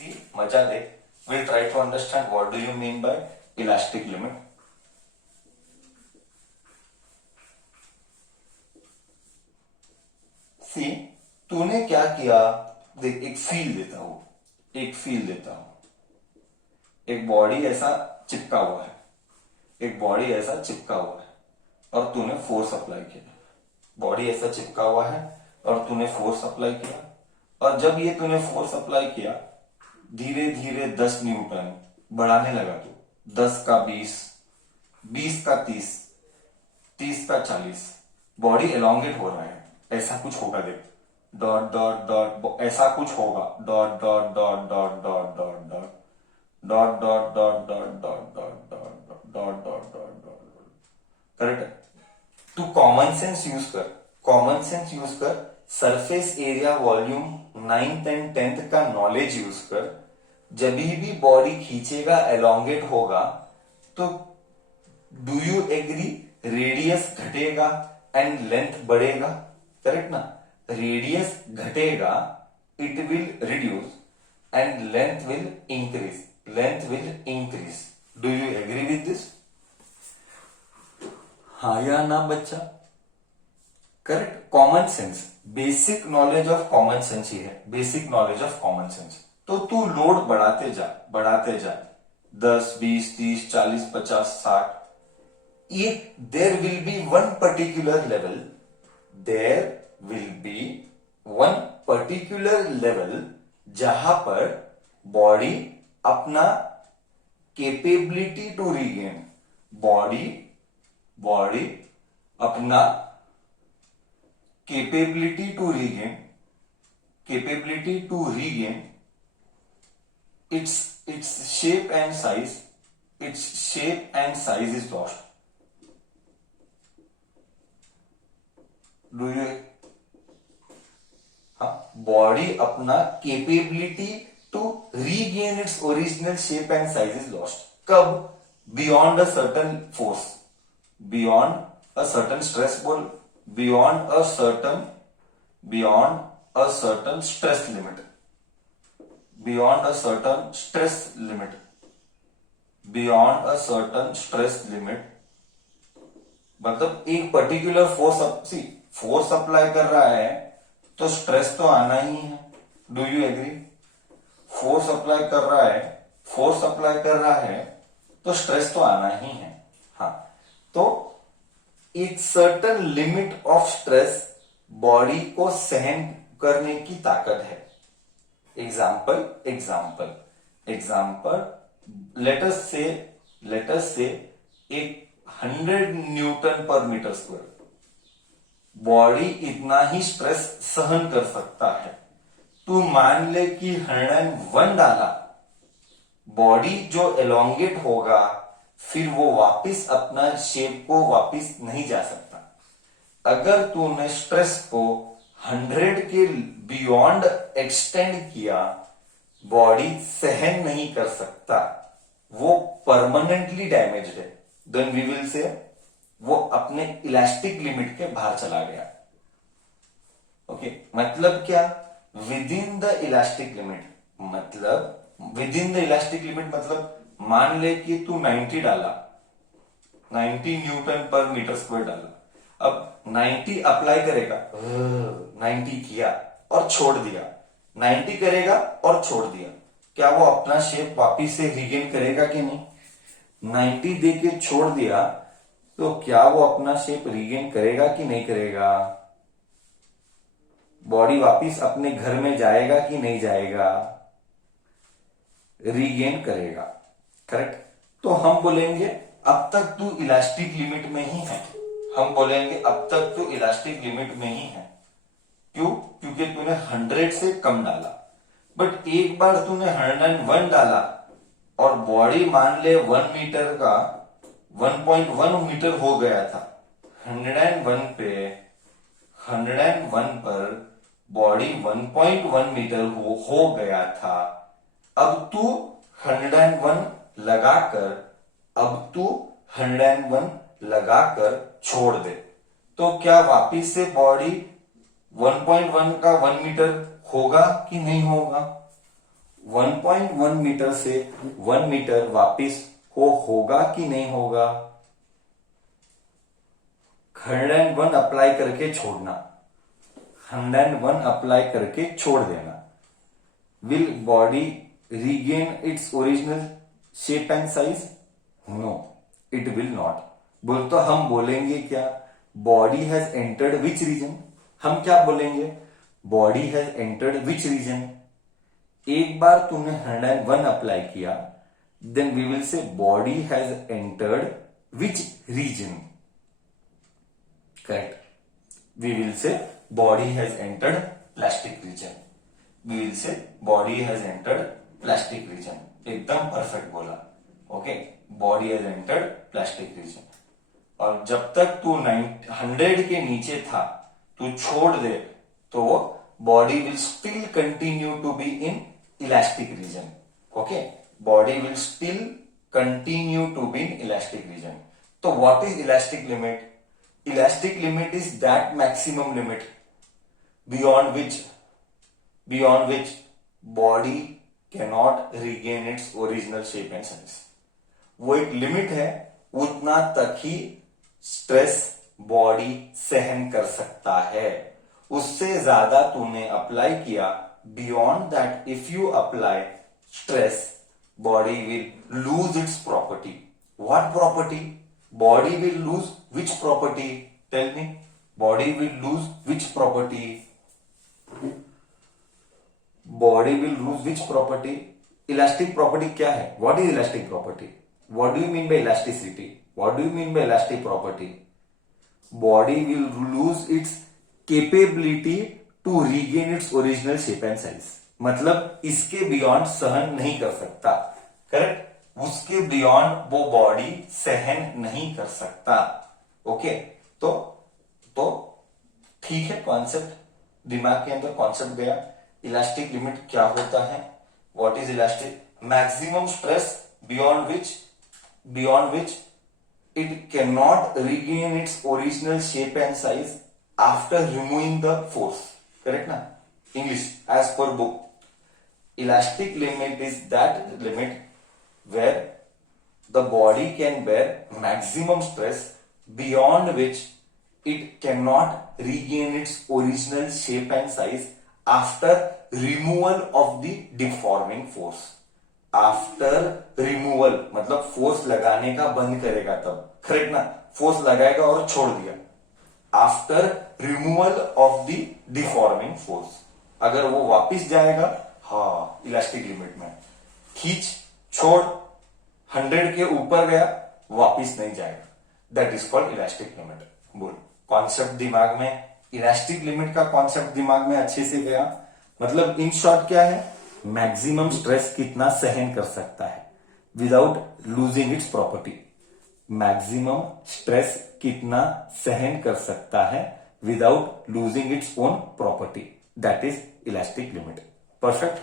See, मजा दे. We'll try to understand what do you mean by elastic limit. See, तूने क्या किया? देख, एक फील देता हूं. एक बॉडी ऐसा चिपका हुआ है. और तूने फोर्स अप्लाई किया. बॉडी ऐसा चिपका हुआ है और तूने फोर्स अप्लाई किया. और जब ये तूने फोर्स अप्लाई किया, धीरे धीरे 10 न्यूटन बढ़ाने लगा. तू 10 का 20, 20 का 30, 30 का 40. बॉडी एलोंगेट हो रहा है. ऐसा कुछ होगा. देख, डॉट डॉट डॉट, ऐसा कुछ होगा. Dot dot dot dot dot dot dot dot dot dot dot dot dot dot dot dot dot. Correct है. तू कॉमन सेंस यूज कर. Surface area volume 9th and 10th का नॉलेज यूज कर. जब भी बॉडी खींचेगा, एलोंगेट होगा, तो डू यू एग्री, रेडियस घटेगा एंड लेंथ बढ़ेगा. करेक्ट ना. रेडियस घटेगा, it will reduce and length will increase. Do you agree with this? हाँ या ना बच्चा? Correct. Common sense, basic knowledge of common sense ही है. तो तू लोड बढ़ाते जा. 10, 20, 30, 40, 50, 60. There will be one particular level जहां पर बॉडी अपना केपेबिलिटी टू रीगेन, बॉडी अपना capability to regain its shape and size is lost. Do you? हाँ, बॉडी अपना capability to regain its original shape and size is lost. कब? Beyond a certain force, beyond a certain stress ball, beyond a certain stress limit. मतलब एक particular force apply कर रहा है तो stress तो आना ही है. Do you agree? Force apply कर रहा है तो स्ट्रेस तो आना ही है. हाँ, तो एक certain limit of stress body को सहन करने की ताकत है. एग्जाम्पल, लेट अस से एक 100 न्यूटन पर मीटर स्क्वायर बॉडी इतना ही स्ट्रेस सहन कर सकता है. तू मान ले कि 101 डाला, बॉडी जो एलोंगेट होगा, फिर वो वापस अपना शेप को वापस नहीं जा सकता. अगर तूने स्ट्रेस को 100 के बियॉन्ड एक्सटेंड किया, बॉडी सहन नहीं कर सकता, वो परमानेंटली डैमेज्ड है. देन वी विल से वो अपने इलास्टिक लिमिट के बाहर चला गया. ओके, मतलब क्या? With in the elastic limit मतलब मान ले कि तू 90 डाला, 90 न्यूटन पर मीटर स्क्वायर डाला. अब 90 अप्लाई करेगा, 90 किया और छोड़ दिया, 90 करेगा और छोड़ दिया. क्या वो अपना शेप वापिस से रीगेन करेगा कि नहीं? 90 दे के छोड़ दिया तो क्या वो अपना शेप रीगेन करेगा कि नहीं करेगा? बॉडी वापिस अपने घर में जाएगा कि नहीं जाएगा? रीगेन करेगा. करेक्ट. तो हम बोलेंगे अब तक तू इलास्टिक लिमिट में ही है. क्यों? क्योंकि तूने 100 से कम डाला. बट एक बार तूने 101 डाला और बॉडी मान ले 1 मीटर का 1.1 मीटर हो गया था. 101 पर बॉडी 1.1 मीटर हो गया था. अब तू 101 लगाकर छोड़ दे, तो क्या वापिस से बॉडी 1.1 का 1 मीटर होगा कि नहीं होगा? 1.1 मीटर से 1 मीटर वापिस को होगा कि नहीं होगा? 101 अप्लाई करके छोड़ना, 101 अप्लाई करके छोड़ देना। Will body regain its original shape and size? No, it will not. बोल तो हम बोलेंगे क्या? Body has entered which region? हम क्या बोलेंगे? Body has entered which region? एक बार तुमने 101 अप्लाई किया, then we will say body has entered which region? Correct. We will say body has entered plastic region. We will say body has entered plastic region. एकदम perfect बोला. Okay, body has entered plastic region. और जब तक तू 100 के नीचे था, तू छोड़ दे तो body will still continue to be in elastic region. Okay, body will still continue to be in elastic region. तो what is elastic limit? Elastic limit is that maximum limit beyond which body cannot regain its original shape and size. वो एक limit है, उतना तक ही stress body सहन कर सकता है. उससे ज्यादा तूने अप्लाई किया, beyond that if you apply stress, body will lose its property. What property? Body will lose which property? Tell me. Body will lose which property? Body will lose which property? Elastic property क्या है? What is elastic property? What do you mean by elasticity? What do you mean by elastic property? Body will lose its capability to regain its original shape and size. मतलब इसके beyond सहन नहीं कर सकता. Correct. उसके beyond वो body सहन नहीं कर सकता. ओके, तो ठीक है, कॉन्सेप्ट दिमाग के अंदर कॉन्सेप्ट गया. इलास्टिक लिमिट क्या होता है? What is elastic? Maximum stress beyond which it cannot regain its original shape and size after removing the force. Correct na? English as per book. Elastic limit is that limit where the body can bear maximum stress beyond which it cannot regain its original shape and size after removal of the deforming force. After removal मतलब force लगाने का बंद करेगा तब. Correct ना? Force लगाएगा और छोड़ दिया. After removal of the deforming force. अगर वो वापिस जाएगा, हाँ, इलास्टिक लिमिट में. खींच छोड़, 100 के ऊपर गया, वापिस नहीं जाएगा. That is called elastic limit. बोल, कॉन्सेप्ट दिमाग में, इलास्टिक लिमिट का कॉन्सेप्ट दिमाग में अच्छे से गया. मतलब इन शॉर्ट क्या है? मैक्सिमम स्ट्रेस कितना सहन कर सकता है without losing its property. Maximum stress कितना सहन कर सकता है without losing its own property. That is elastic limit. Perfect.